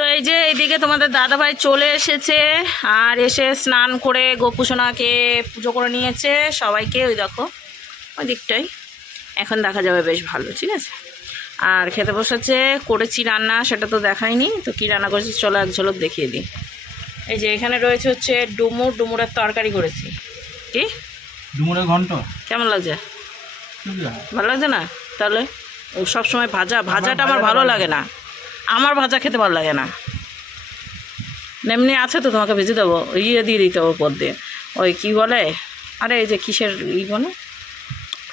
তো এই যে এইদিকে তোমাদের দাদাভাই চলে এসেছে, আর এসে স্নান করে গোপুসোনাকে পুজো করে নিয়েছে সবাইকে। ওই দেখো ওই দিকটাই এখন দেখা যাবে, বেশ ভালো, ঠিক আছে। আর খেতে বসেছে, করেছি রান্না, সেটা তো দেখাইনি। তো কী রান্না করেছি চলো এক ঝলক দেখিয়ে দিই। এই যে এখানে রয়েছে হচ্ছে ডুমুরের তরকারি করেছি। কি ডুমুরের ঘন্ট কেমন লাগছে? ভালো লাগছে না? তাহলে সবসময় ভাজাটা আমার ভালো লাগে না, আমার ভাজা খেতে ভালো লাগে না। এমনি আছে তো, তোমাকে ভেজে দেবো, ইয়ে দিয়ে দিতে হবে উপর দিয়ে, ওই কী বলে, আরে এই যে কিসের বলে,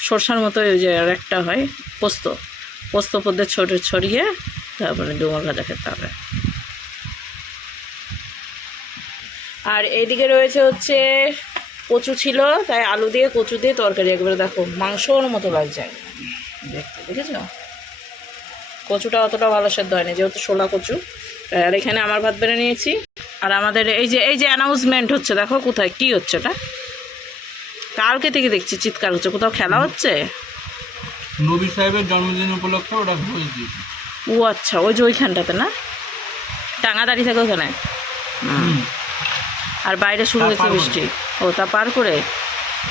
সরষার মতো ওই যে আর একটা হয় পোস্ত উপর দিয়ে ছড়িয়ে তারপরে ডুমুর ভাজা খেতে হবে। আর এইদিকে রয়েছে হচ্ছে কচু ছিল, তাই আলু দিয়ে কচু দিয়ে তরকারি, একবারে দেখো মাংসর মতো লাগছে দেখতে, দেখেছ? কচুটা অতটা ভালো সেদ্ধ হয়নি যেহেতু শোলা কচু। আর এখানে আমার ভাত বেড়ে নিয়েছি। আর আমাদের এই যে অ্যানাউন্সমেন্ট হচ্ছে, দেখো কোথায় কী হচ্ছে, এটা কালকে থেকে দেখছি চিৎকার হচ্ছে, কোথাও খেলা হচ্ছে। নবী সাহেবের জন্মদিন উপলক্ষে ওটা হয়েছে। ও আচ্ছা, ওই যে ওইখানটাতে না, টাঙাদাড়ি থাকে ওখানে। আর বাইরে শুরু হয়েছে বৃষ্টি। ও তা পার করে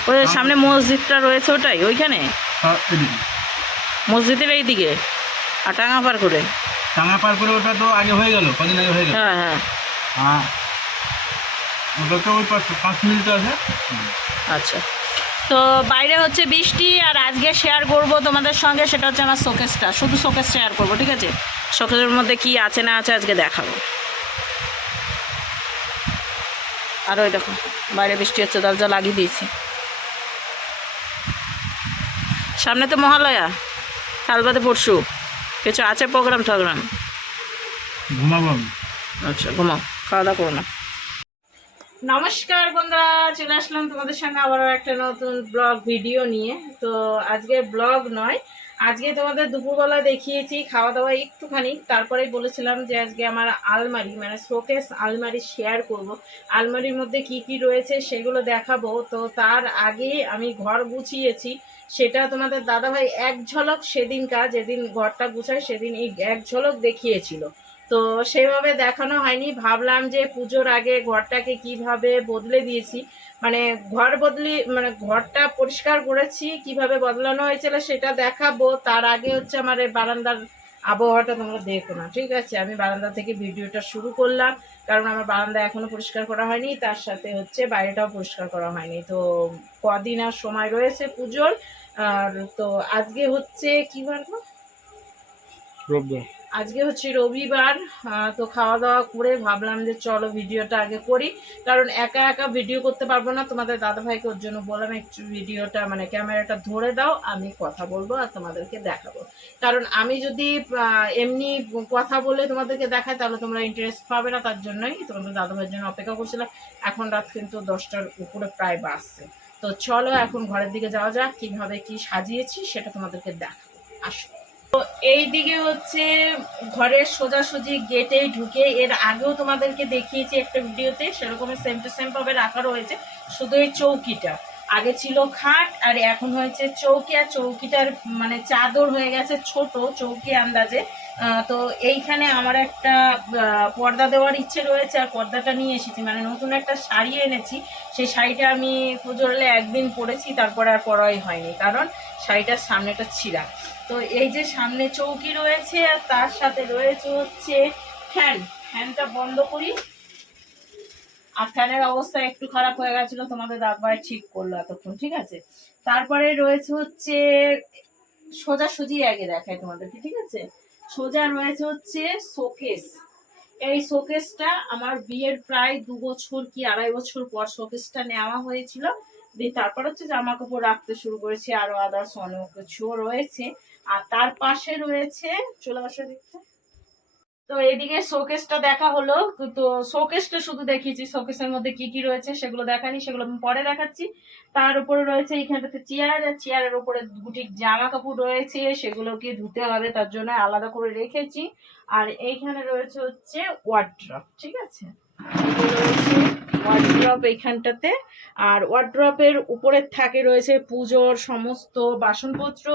ওই সামনে মসজিদটা রয়েছে, ওটাই ওইখানে মসজিদের এই দিকে। আর টাঙা পার করে ওটা তো আগে হয়ে গেল, কদিন আগে হয়ে গেল। হ্যাঁ হ্যাঁ হ্যাঁ, ওটা তো ওই 5 মিনিট আছে। আচ্ছা। তো বাইরে হচ্ছে বৃষ্টি, আর আজকে শেয়ার করব তোমাদের সঙ্গে, সেটা হচ্ছে আমার শোকেসটা, শুধু শোকেস শেয়ার করবো, ঠিক আছে? শোকেসের মধ্যে কি আছে না আছে আজকে দেখাবো। আর ওই দেখো বাইরে বৃষ্টি হচ্ছে, দরজা লাগিয়ে দিয়েছি। সামনে তো মহালয়া, কাল বাদে পরশু কিছু আছে প্রোগ্রাম টোগ্রাম? ঘুমাবো আমি। আচ্ছা ঘুমাও, খাওয়া দাওয়া করো না। নমস্কার বন্ধুরা, চলে আসলাম তোমাদের সঙ্গে আবারও একটা নতুন ব্লগ ভিডিও নিয়ে। তো আজকে ব্লগ নয়, আজকে তোমাদের দুপুরবেলা দেখিয়েছি খাওয়া দাওয়া একটুখানি, তারপরেই বলেছিলাম যে আজকে আমার আলমারি মানে শোকেস আলমারি শেয়ার করব। আলমারির মধ্যে কি কি রয়েছে সেগুলো দেখাবো। তো তার আগে আমি ঘর গুছিয়েছি, সেটা তোমাদের দাদাভাই এক ঝলক সেদিনকার, যেদিন ঘরটা গুছায় সেদিন এই এক ঝলক দেখিয়েছিল। তো সেভাবে দেখানো হয়নি, ভাবলাম যে পুজোর আগে ঘরটাকে কিভাবে বদলে দিয়েছি, মানে মানে ঘরটা পরিষ্কার করেছি, কিভাবে বদলানো হয়েছিল সেটা দেখাবো। তার আগে হচ্ছে আমার এই বারান্দার আবহাওয়াটা তোমরা দেখো না, ঠিক আছে? আমি বারান্দা থেকে ভিডিওটা শুরু করলাম, কারণ আমার বারান্দা এখনো পরিষ্কার করা হয়নি, তার সাথে হচ্ছে বাইরেটাও পরিষ্কার করা হয়নি। তো কদিন আর সময় রয়েছে পুজোর। আর তো আজকে হচ্ছে কি বার গো? রোববার। আজকে হচ্ছে রবিবার। তো খাওয়া দাওয়া করে ভাবলাম যে চলো ভিডিওটা আগে করি, কারণ একা একা ভিডিও করতে পারবো না। তোমাদের দাদাভাইকে ওর জন্য বললাম একটু ভিডিওটা মানে ক্যামেরাটা ধরে দাও, আমি কথা বলবো আর তোমাদেরকে দেখাবো। কারণ আমি যদি এমনি কথা বলে তোমাদেরকে দেখাই তাহলে তোমরা ইন্টারেস্ট পাবে না, তার জন্যই তোমাদের দাদাভাইয়ের জন্য অপেক্ষা করছিলাম। এখন রাত কিন্তু 10টার উপরে প্রায় বাজছে। তো চলো এখন ঘরের দিকে যাওয়া যাক, কিভাবে কি সাজিয়েছি সেটা তোমাদেরকে দেখাবো, আসো। তো এই দিকে হচ্ছে ঘরের সোজাসুজি গেটে ঢুকে, এর আগেও তোমাদেরকে দেখিয়েছি একটা ভিডিওতে, সেরকম সেম টু সেম ভাবে রাখা রয়েছে, শুধু এই চৌকিটা। আগে ছিল খাট আর এখন হয়েছে চৌকি, আর চৌকিটার মানে চাদর হয়ে গেছে ছোট চৌকি আন্দাজে। তো এইখানে আমার একটা পর্দা দেওয়ার ইচ্ছে রয়েছে, আর পর্দাটা নিয়ে এসেছি, মানে নতুন একটা শাড়ি এনেছি। সেই শাড়িটা আমি পুজোর হলে একদিন পরেছি, তারপরে আর পরাই হয়নি, কারণ শাড়িটার সামনেটা ছিঁড়া। তো এই যে সামনে চৌকি রয়েছে, আর তার সাথে রয়েছে হচ্ছে ফ্যানটা বন্ধ করি। আর ফ্যানের অবস্থা একটু খারাপ হয়ে গেছিল, তোমাদের দাদাভাই ঠিক করলো এতক্ষণ, ঠিক আছে। তারপরে রয়েছে হচ্ছে সোজাসুজি আগে দেখায় তোমাদেরকে, ঠিক আছে। সোজা রয়েছে হচ্ছে শোকেস। এই শোকেসটা আমার বিয়ের প্রায় 2 বছর কি 2.5 বছর পর শোকেসটা নেওয়া হয়েছিল। দিয়ে তারপর হচ্ছে জামা কাপড় রাখতে শুরু করেছি, আরো আদার্স অনেক কিছুও রয়েছে। আর তার পাশে রয়েছে, চলে আসা দেখতে। তো এদিকে শোকেসটা দেখা হলো। তো শোকেসটা শুধু দেখিয়েছি, শোকেসের মধ্যে কি কি রয়েছে সেগুলো দেখানি, সেগুলো আমি পরে দেখাচ্ছি। তার উপরে রয়েছে এইখানটাতে চেয়ার, চেয়ারের উপরে দুটি জামা কাপড় রয়েছে, সেগুলোকে ধুতে হবে, তার জন্য আলাদা করে রেখেছি। আর এইখানে রয়েছে হচ্ছে ওয়ার্ড্রপ, ঠিক আছে। এগুলো রয়েছে ওয়ার্ড্রপ এইখানটাতে। আর ওয়ার্ড্রপের উপরে থাকে রয়েছে পুজোর সমস্ত বাসনপত্র,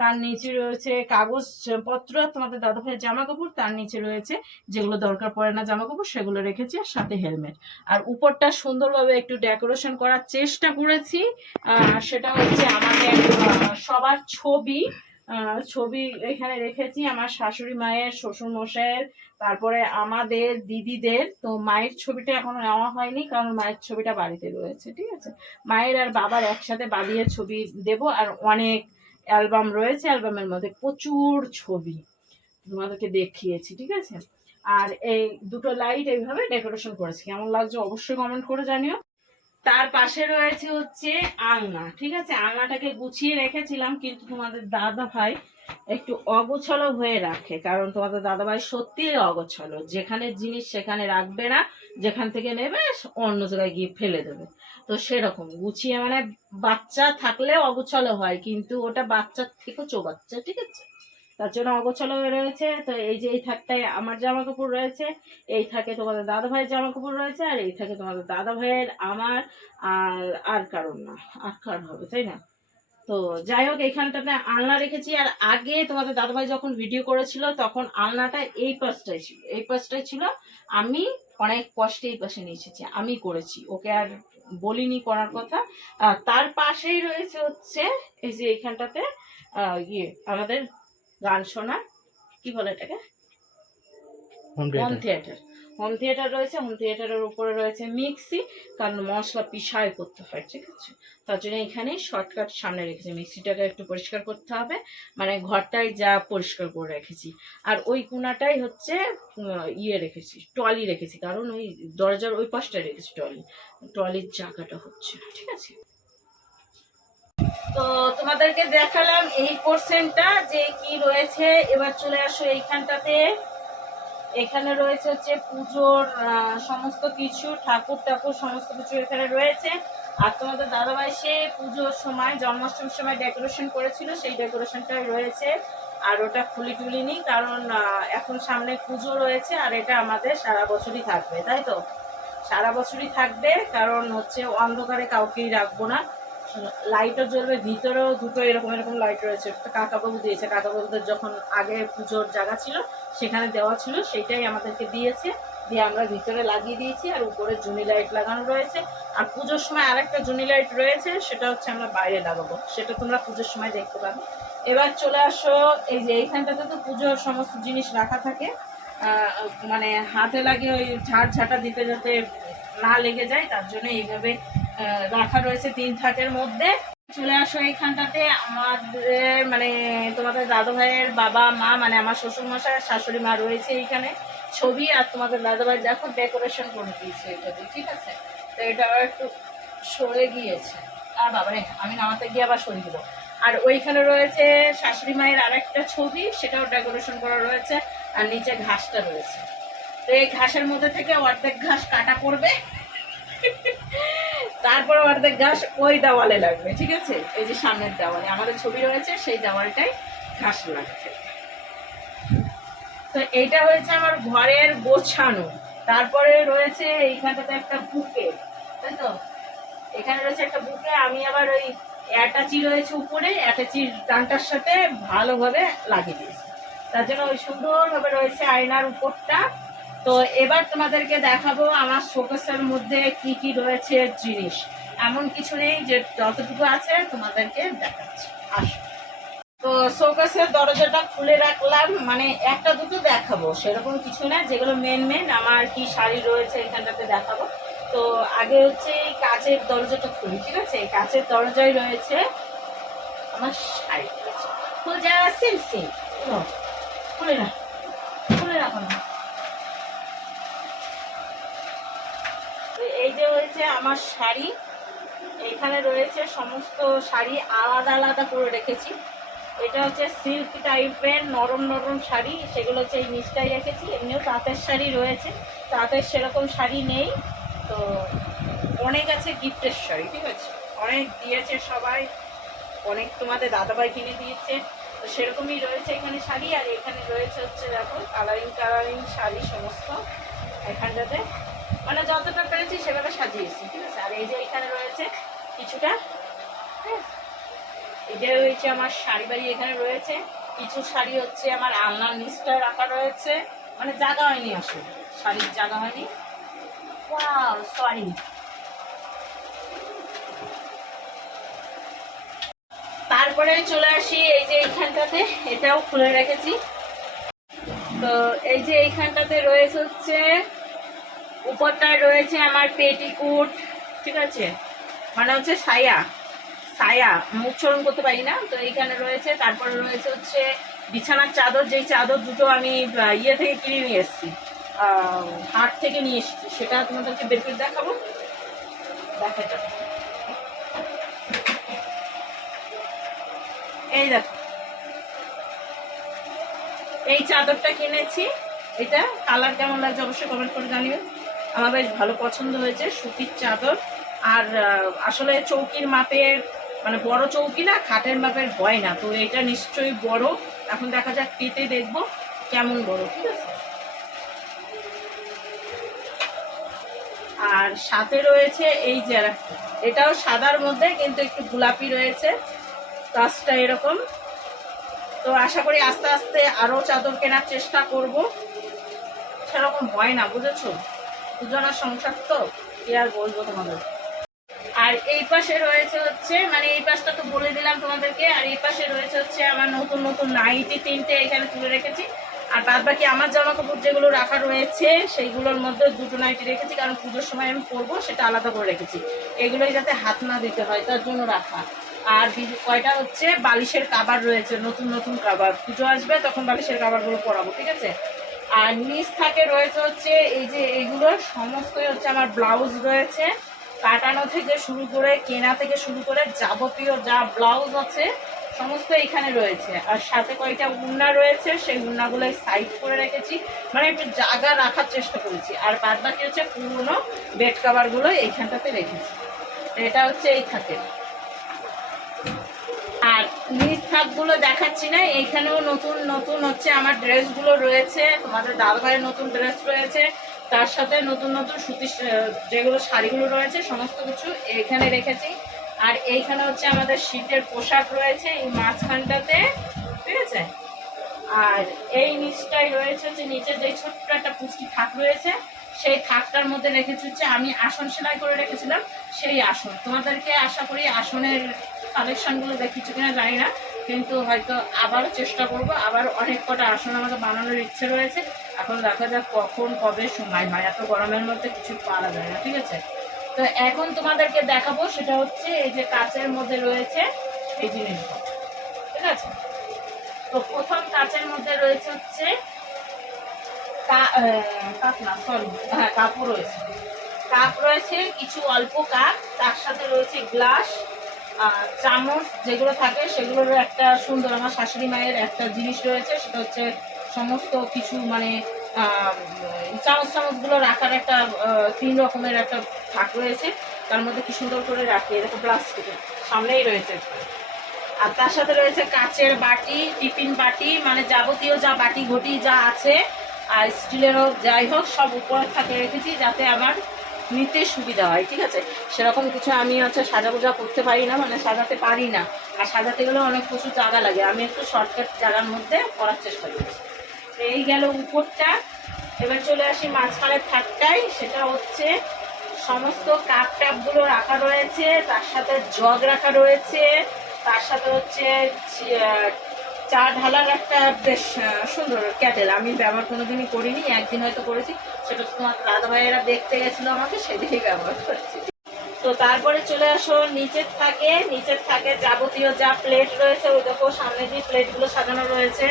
তার নিচে রয়েছে কাগজপত্র, তোমাদের দাদাভাইয়ের জামা কাপড়, তার নিচে রয়েছে যেগুলো দরকার পড়ে না জামা কাপড় সেগুলো রেখেছি, আর সাথে হেলমেট। আর উপরটা সুন্দরভাবে একটু ডেকোরেশন করার চেষ্টা করেছি। সেটা হচ্ছে আমাদের সবার ছবি ছবি এখানে রেখেছি, আমার শাশুড়ি মায়ের, শ্বশুর মশাইয়ের, তারপরে আমাদের দিদিদের। তো মায়ের ছবিটা এখনো নেওয়া হয়নি কারণ মায়ের ছবিটা বাড়িতে রয়েছে, ঠিক আছে। মায়ের আর বাবার একসাথে বাঁধিয়ে ছবি দেব। আর অনেক অ্যালবাম রয়েছে, অ্যালবামের মধ্যে প্রচুর ছবি তোমাদেরকে দেখিয়েছি, ঠিক আছে। আর এই দুটো লাইট এইভাবে ডেকোরেশন করেছি, কেমন লাগছে অবশ্যই কমেন্ট করে জানিও। তার পাশে রয়েছে হচ্ছে আলনা, ঠিক আছে। আলনাটাকে গুছিয়ে রেখেছিলাম, কিন্তু তোমাদের দাদা ভাই একটু অগোছালো হয়ে রাখে, কারণ তোমাদের দাদা ভাই সত্যিই অগোছালো, যেখানে জিনিস সেখানে রাখবে না, যেখান থেকে নেবে অন্য জায়গায় গিয়ে ফেলে দেবে। তো সেরকম গুছিয়ে, মানে বাচ্চা থাকলেও অগোছালো হয়, কিন্তু ওটা বাচ্চার থেকেও চোবাচ্চা, ঠিক আছে। তার জন্য অগোছালো হয়ে রয়েছে। তো এই যে এই থাকটায় আমার জামা কাপড় রয়েছে, এই থাকে তোমাদের দাদা ভাইয়ের জামা কাপড় রয়েছে, আর এই থাকে তোমাদের দাদা ভাইয়ের, আমার, আর কারণ না, আর কার হবে, তাই না। তো যাই হোক, এইখানটাতে আলনা রেখেছি। আর আগে তোমাদের দাদাভাই যখন ভিডিও করেছিল তখন আলনাটা এই পাশটাই ছিল, এই পাশটাই ছিল। আমি অনেক কষ্টে এই পাশে নিয়ে এসেছি, আমি করেছি, ওকে আর বলিনি করার কথা। তার পাশেই রয়েছে হচ্ছে এই যে এইখানটাতে আমাদের গান শোনা, কি বলে এটাকে, হোম থিয়েটার। হোম থিয়েটার রয়েছে, হোম থিয়েটারের উপরে রয়েছে মিক্সি, কারণ মশলা পিষায় করতে হয়, ঠিক আছে। তার জন্য এখানে শর্টকাট সামনে রেখেছি, মিক্সিটাকে একটু পরিষ্কার করতে হবে, মানে ঘরটাই যা পরিষ্কার করে রেখেছি। আর ওই কোনাটাই হচ্ছে রেখেছি, ট্রলি রেখেছি, কারণ ওই দরজার ওই পাশটায় রেখেছি ট্রলির জায়গাটা হচ্ছে, ঠিক আছে। তো তোমাদেরকে দেখালাম এই পোর্শনটা যে কি রয়েছে। এবার চলে আসো এইখানটাতে। এখানে রয়েছে হচ্ছে পুজোর সমস্ত কিছু, ঠাকুর টাকুর সমস্ত কিছু এখানে রয়েছে। আর তোমাদের দাদাভাই সে পুজোর সময়, জন্মাষ্টমীর সময় ডেকোরেশন করেছিল, সেই ডেকোরেশনটাই রয়েছে। আর ওটা খুলি টুলিনি, কারণ এখন সামনে পুজো রয়েছে, আর এটা আমাদের সারা বছরই থাকবে, তাই তো। সারা বছরই থাকবে, কারণ হচ্ছে অন্ধকারে কাউকেই রাখবো না, লাইটও জ্বলবে। ভিতরেও দুটো এরকম এরকম লাইট রয়েছে, কাকাবাবু দিয়েছে, কাকাবাবুদের যখন আগে পুজোর জায়গা ছিল সেখানে দেওয়া ছিল, সেটাই আমাদেরকে দিয়েছে, দিয়ে আমরা ভিতরে লাগিয়ে দিয়েছি। আর উপরে জুনি লাইট লাগানো রয়েছে। আর পুজোর সময় আরেকটা জুনি লাইট রয়েছে, সেটা হচ্ছে আমরা বাইরে লাগাবো, সেটা তোমরা পুজোর সময় দেখতে পাবে। এবার চলে আসো, এই যে এইখানটাতে তো পুজোর সমস্ত জিনিস রাখা থাকে, মানে হাতে লাগে ওই ঝাড় দিতে যাতে না লেগে যায়, তার জন্য এইভাবে রাখা রয়েছে 3 থাকের মধ্যে। চলে আসো এইখানটাতে, আমাদের মানে তোমাদের দাদু ভাইয়ের বাবা মা, মানে আমার শ্বশুর মশাই শাশুড়ি মা রয়েছে এইখানে ছবি। আর তোমাদের দাদু ভাই দেখো ডেকোরেশন করে দিয়েছে এটাতে, ঠিক আছে। তো এটা একটু সরে গিয়েছে, আর বাবারে আমি নামাতে গিয়ে আবার সরিয়ে দেবো। আর ওইখানে রয়েছে শাশুড়ি মায়ের আরেকটা ছবি, সেটাও ডেকোরেশন করা রয়েছে। আর নিচে ঘাসটা রয়েছে, তো এই ঘাসের মধ্যে থেকে অর্ধেক ঘাস কাটা করবে, তারপরে অর্ধেক ঘাস ওই দেওয়ালে লাগবে, ঠিক আছে। এই যে সামনের দেওয়ালে আমাদের ছবি রয়েছে, সেই দেওয়ালটাই ঘাস লাগছে। তো এইটা হয়েছে আমার ঘরের গোছানো। তারপরে রয়েছে এইখানটাতে একটা বুকে, তাই তো, এখানে রয়েছে একটা বুকে। আমি আবার ওই অ্যাটাচি রয়েছে উপরে, অ্যাটাচির ডানটার সাথে ভালোভাবে লাগিয়ে দিয়েছি, তার জন্য ওই সুন্দরভাবে রয়েছে আয়নার উপরটা। তো এবার তোমাদেরকে দেখাবো আমার শোকেসের মধ্যে কি কি রয়েছে জিনিস। এমন কিছু নেই, যে যতটুকু আছে তোমাদেরকে দেখাচ্ছি, আসো। তো শোকেসের দরজাটা খুলে রাখলাম, মানে একটা দুটো দেখাবো, সেরকম কিছু না, যেগুলো মেন আমার কি শাড়ি রয়েছে এখানটাতে দেখাবো। তো আগে হচ্ছে এই কাচের দরজাটা খুলি, ঠিক আছে। এই কাচের দরজায় রয়েছে আমার শাড়ি রয়েছে, খোঁজা সিল খুলে রাখো না। এই যে হয়েছে আমার শাড়ি, এখানে রয়েছে সমস্ত শাড়ি আলাদা আলাদা করে রেখেছি। এটা হচ্ছে সিল্ক টাইপের নরম নরম শাড়ি, সেগুলো হচ্ছে এই নিচটাই রেখেছি। এমনিও তাঁতের শাড়ি রয়েছে, তাঁতের সেরকম শাড়ি নেই। তো অনেক আছে গিফটের শাড়ি, ঠিক আছে, অনেক দিয়েছে সবাই, অনেক তোমাদের দাদাভাই কিনে দিয়েছে, তো সেরকমই রয়েছে এখানে শাড়ি। আর এখানে রয়েছে হচ্ছে দেখো কালারিং শাড়ি সমস্ত এখানটাতে, মানে যতটা পেরেছি সেভাবে সাজিয়ে সাজিয়েছি, ঠিক আছে। আর এই যে এখানে রয়েছে কিছুটা, হ্যাঁ, এটা রয়েছে আমার শাড়ি বাড়ি, এখানে রয়েছে কিছু শাড়ি হচ্ছে আমার আলনার নিচটা রাখা রয়েছে, মানে জায়গা হয়নি, আসলে শাড়ির জায়গা হয়নি। Wow, sorry. তারপরে চলে আসি এই যে এইখানটাতে, এটাও খুলে রেখেছি। তো এই যে এইখানটাতে রয়েছে হচ্ছে, উপরটায় রয়েছে আমার পেটিকুট, ঠিক আছে, মানে হচ্ছে সায়া, সায়া উচ্চারণ করতে পারি না, তো এইখানে রয়েছে। তারপরে রয়েছে হচ্ছে বিছানার চাদর, যেই চাদর দুটো আমি ইয়ে থেকে কিনে নিয়ে এসেছি, হাট থেকে নিয়ে এসেছি, সেটা তোমাদেরকে বের করে দেখাবো, দেখাতে। এই দেখো, এই চাদরটা কিনেছি, এটা কালার কেমন লাগছে অবশ্যই কমেন্ট করে জানিও। আমার বেশ ভালো পছন্দ হয়েছে, সুতির চাদর। আর আসলে চৌকির মাপের, মানে বড় চৌকি না, খাটের মাপের হয় না, তো এটা নিশ্চয়ই বড়। এখন দেখা যাক পেতে দেখবো কেমন বড়, ঠিক আছে। আর সাথে রয়েছে এই যে এটাও সাদার মধ্যে কিন্তু একটু গোলাপি রয়েছে, কাজটা এরকম। তো আশা করি আস্তে আস্তে আরও চাদর কেনার চেষ্টা করব, সেরকম হয় না, বুঝেছো, দুজনের সংসার তো, কি আর বলবো তোমাদের। আর এই পাশে রয়েছে হচ্ছে, মানে এই পাশটা তো বলে দিলাম তোমাদেরকে, আর এই পাশে রয়েছে হচ্ছে আমার নতুন নতুন নাইটি তিনটে এখানে তুলে রেখেছি। আর বাদ বাকি আমার জামা কাপড় যেগুলো রাখা রয়েছে সেইগুলোর মধ্যে দুটো নাইটি রেখেছি, কারণ পুজোর সময় আমি পরবো, সেটা আলাদা করে রেখেছি, এগুলোই যাতে হাত না দিতে হয় তার জন্য রাখা। আর কয়টা হচ্ছে বালিশের কাবার রয়েছে, নতুন নতুন কাবার, পুজো আসবে তখন বালিশের কাবারগুলো পরাবো, ঠিক আছে। আর নিচ থাকে রয়েছে হচ্ছে এই যে এইগুলো সমস্তই হচ্ছে আমার ব্লাউজ রয়েছে, কাটানো থেকে শুরু করে, কেনা থেকে শুরু করে যাবতীয় যা ব্লাউজ আছে সমস্ত এখানে রয়েছে। আর সাথে কয়েকটা উন্না রয়েছে, সেই উন্নাগুলো সাইড করে রেখেছি, মানে একটু জায়গা রাখার চেষ্টা করেছি। আর বাদ বাকি হচ্ছে পুরোনো বেড কাভারগুলো এইখানটাতে রেখেছি, এটা হচ্ছে এই থাকে। আর নিচ থাকগুলো দেখাচ্ছি না, এইখানেও নতুন নতুন হচ্ছে আমার ড্রেসগুলো রয়েছে, তোমাদের দাদাভাইয়ের নতুন ড্রেস রয়েছে, তার সাথে নতুন নতুন সুতি যেগুলো শাড়িগুলো রয়েছে সমস্ত কিছু এখানে রেখেছি। আর এইখানে হচ্ছে আমাদের শীতের পোশাক রয়েছে এই মাঝখানটাতে, ঠিক আছে। আর এই নিচটাই রয়েছে হচ্ছে, নিচে যে ছোট্ট একটা পুচকি থাক রয়েছে, সেই থাকটার মধ্যে রেখেছি হচ্ছে আমি আসন সেলাই করে রেখেছিলাম, সেই আসন। তোমাদেরকে আশা করি আসনের কালেকশনগুলো দেখিয়েছি কিনা জানি না, কিন্তু হয়তো আবার চেষ্টা করব, আবার অনেক কটা আসন আমাকে বানানোর ইচ্ছে রয়েছে। এখন দেখা যাক কখন কবে সময় হয়, এত গরমের মধ্যে কিছু পারা যায় না, ঠিক আছে। তো এখন তোমাদেরকে দেখাবো সেটা হচ্ছে এই যে কাচের মধ্যে রয়েছে এই জিনিসগুলো, ঠিক আছে। তো প্রথম কাচের মধ্যে রয়েছে হচ্ছে কাপড় রয়েছে, কাপ রয়েছে কিছু অল্প কাপ, তার সাথে রয়েছে গ্লাস, চামচ যেগুলো থাকে সেগুলোরও একটা সুন্দর, আমার শাশুড়ি মায়ের একটা জিনিস রয়েছে, সেটা হচ্ছে সমস্ত কিছু, মানে চামচগুলো রাখার একটা 3 রকমের একটা থাক রয়েছে, তার মধ্যে কি সুন্দর করে রাখি, এরকম প্লাস্টিকের সামনেই রয়েছে। আর তার সাথে রয়েছে কাচের বাটি, টিফিন বাটি, মানে যাবতীয় যা বাটি ঘটি যা আছে, আর স্টিলের হোক যাই হোক সব উপরে থাকে রেখেছি, যাতে আমার নিতে সুবিধা হয়, ঠিক আছে। সেরকম কিছু আমি হচ্ছে সাজাগোজা করতে পারি না, মানে সাজাতে পারি না, আর সাজাতে গেলে অনেক প্রচুর জায়গা লাগে, আমি একটু শর্টকাট জায়গার মধ্যে করার চেষ্টা করছি। এই গেল উপরটা। এবার চলে আসি মাঝখানের থাকটাই, সেটা হচ্ছে সমস্ত কাপ টাপগুলো রাখা রয়েছে, তার সাথে জগ রাখা রয়েছে, তার সাথে হচ্ছে চা ঢালার একটা বেশ সুন্দর ক্যাটেল, আমি ব্যবহার কোনোদিনই করিনি, একদিন হয়তো করেছি, সেটা তোমার দাদা ভাইয়েরা দেখতে গেছিলো আমাকে, সেদিকেই ব্যবহার করেছি। তো তারপরে চলে আসো নিচের থাকে যাবতীয় যা প্লেট রয়েছে, ওই দেখো সামনে যে প্লেটগুলো সাজানো রয়েছে,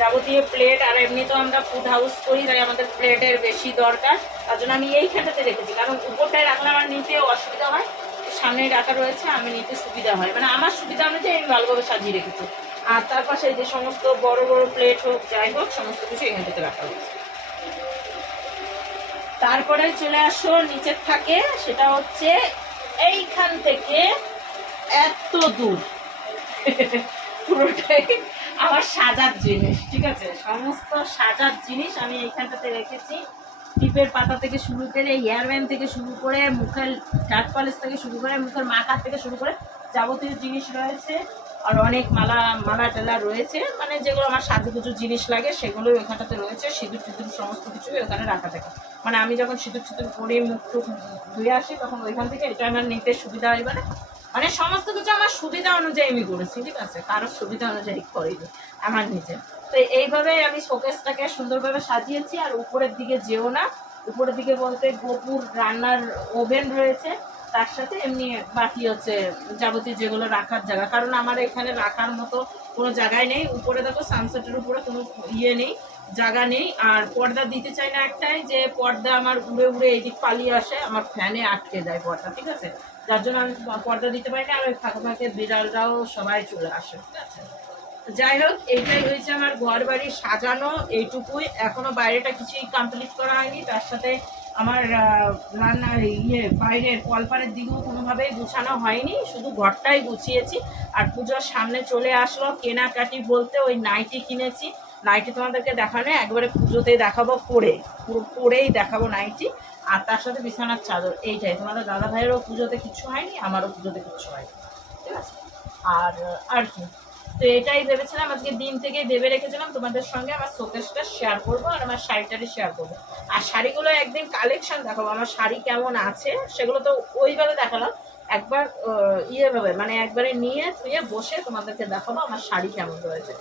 যাবতীয় প্লেট। আর এমনি তো আমরা ফুড হাউস করি, তাই আমাদের প্লেটের বেশি দরকার, তার জন্য আমি এইখানটাতে রেখেছি, কারণ উপরটায় রাখলে আমার নিতে অসুবিধা হয়, সামনেই রাখা রয়েছে, আমি নিতে সুবিধা হয়, মানে আমার সুবিধা অনুযায়ী আমি ভালোভাবে সাজিয়ে রেখেছি। আর তার পাশে যে সমস্ত বড় বড় প্লেট হোক যাই হোক সমস্ত কিছু এখানটাতে রাখা রয়েছে। তারপরে চলে আসো নিচের থাকে, সেটা হচ্ছে এইখান থেকে এত দূর পুরোটাই আমার সাজার জিনিস, ঠিক আছে, সমস্ত সাজার জিনিস আমি এইখানটাতে রেখেছি। টিপের পাতা থেকে শুরু করে হেয়ার ব্যান্ড থেকে শুরু করে মুখের কাঠ পালিশ থেকে শুরু করে মুখের মাখার থেকে শুরু করে যাবতীয় জিনিস রয়েছে। আর অনেক মালা টালা রয়েছে, মানে যেগুলো আমার সাজুগুজু জিনিস লাগে সেগুলোই ওখানটাতে রয়েছে। সিঁদুর টিঁদুর সমস্ত কিছুই ওখানে রাখা থাকে। মানে আমি যখন সিঁদুর টিঁদুর পরে মুখ টুক ধুয়ে আসি তখন ওইখান থেকে এটা আমার নিতে সুবিধা হয়। মানে সমস্ত কিছু আমার সুবিধা অনুযায়ী আমি করেছি, ঠিক আছে, কারোর সুবিধা অনুযায়ী করিনি আমার নিজে। তো এইভাবে আমি শোকেসটাকে সুন্দরভাবে সাজিয়েছি। আর উপরের দিকে যেও না, উপরের দিকে বলতে গোপুর রান্নার ওভেন রয়েছে, তার সাথে এমনি বাকি হচ্ছে যাবতীয় যেগুলো রাখার জায়গা, কারণ আমার এখানে রাখার মতো কোনো জায়গায় নেই। উপরে দেখো সানসেটের উপরে কোনো ইয়ে নেই, জায়গা নেই। আর পর্দা দিতে চাই না একটাই, যে পর্দা আমার উড়ে উড়ে এইদিক পালিয়ে আসে, আমার ফ্যানে আটকে যায় পর্দা, ঠিক আছে, যার জন্য আমি পর্দা দিতে পারি না। আর ওই ফাঁকে ফাঁকে বিড়ালরাও সবাই চলে আসে, ঠিক আছে। যাই হোক, এইটাই হয়েছে আমার ঘর বাড়ি সাজানো, এইটুকুই। এখনো বাইরেটা কিছুই কমপ্লিট করা হয়নি। তার সাথে আমার রান্নার বাইরের কলপারের দিকেও কোনোভাবেই গুছানো হয়নি, শুধু ঘরটাই গুছিয়েছি। আর পুজোর সামনে চলে আসলো, কেনাকাটি বলতে ওই নাইটি কিনেছি। নাইটি তোমাদেরকে দেখানো একবারে পুজোতেই দেখাবো, পুরো পরেই দেখাবো নাইটি। আর তার সাথে বিছানার চাদর, এইটাই। তোমাদের দাদা ভাইয়েরও পুজোতে কিছু হয়নি, আমারও পুজোতে কিছু হয়নি, ঠিক আছে। আর কি, তো এটাই ভেবেছিলাম আজকে দিন থেকেই ভেবে রেখেছিলাম তোমাদের সঙ্গে আমার শোকেসটা শেয়ার করবো আর আমার শাড়িটারই শেয়ার করবো। আর শাড়িগুলো একদিন কালেকশন দেখাবো, আমার শাড়ি কেমন আছে সেগুলো তো ওইভাবে দেখালাম। একবার ইয়েভাবে মানে একবারে নিয়ে ধুয়ে বসে তোমাদেরকে দেখাবো আমার শাড়ি কেমন রয়েছে।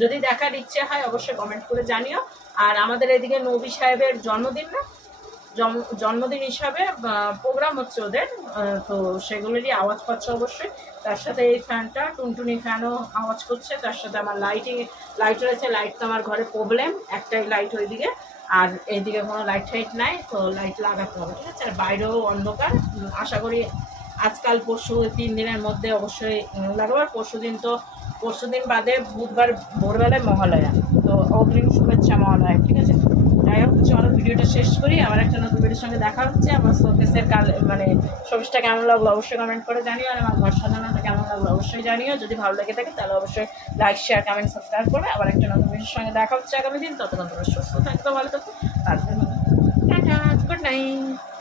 যদি দেখার ইচ্ছে হয় অবশ্যই কমেন্ট করে জানিও। আর আমাদের এদিকে নবী সাহেবের জন্মদিন না, জন্মদিন হিসাবে প্রোগ্রাম হচ্ছে ওদের, তো সেগুলোরই আওয়াজ পাচ্ছে অবশ্যই। তার সাথে এই ফ্যানটা টুনটুনি ফ্যানও আওয়াজ করছে। তার সাথে আমার লাইট রয়েছে, লাইট তো আমার ঘরে প্রবলেম, একটাই লাইট ওইদিকে, আর এইদিকে কোনো লাইট টাইট নাই, তো লাইট লাগাতে হবে, ঠিক আছে। আর বাইরেও অন্ধকার, আশা করি আজকাল পরশু 3 দিনের মধ্যে অবশ্যই লাগাবো। আর পরশু দিন বাদে বুধবার ভোরবেলায় মহালয়া, তো অগ্রিম শুভেচ্ছা মহালয়া, ঠিক আছে। যাই হোক, চলো ভিডিওটা শেষ করি, আবার একটা নতুন ভিডিওর সঙ্গে দেখা হচ্ছে। আমার শোকেসের মানে শোকেসটা কেমন লাগলো অবশ্যই কমেন্ট করে জানিও। আর আমার ঘর সাজানোটা কেমন লাগলো অবশ্যই জানিও। যদি ভালো লেগে থাকে তাহলে অবশ্যই লাইক শেয়ার কমেন্ট সাবস্ক্রাইব করবে। আবার একটা নতুন ভিডিওর সঙ্গে দেখা হচ্ছে আগামী দিন। ততক্ষণ তোমরা সুস্থ থাকবে, ভালো থাকো। আজকের মতো টাটা, গুড নাইট।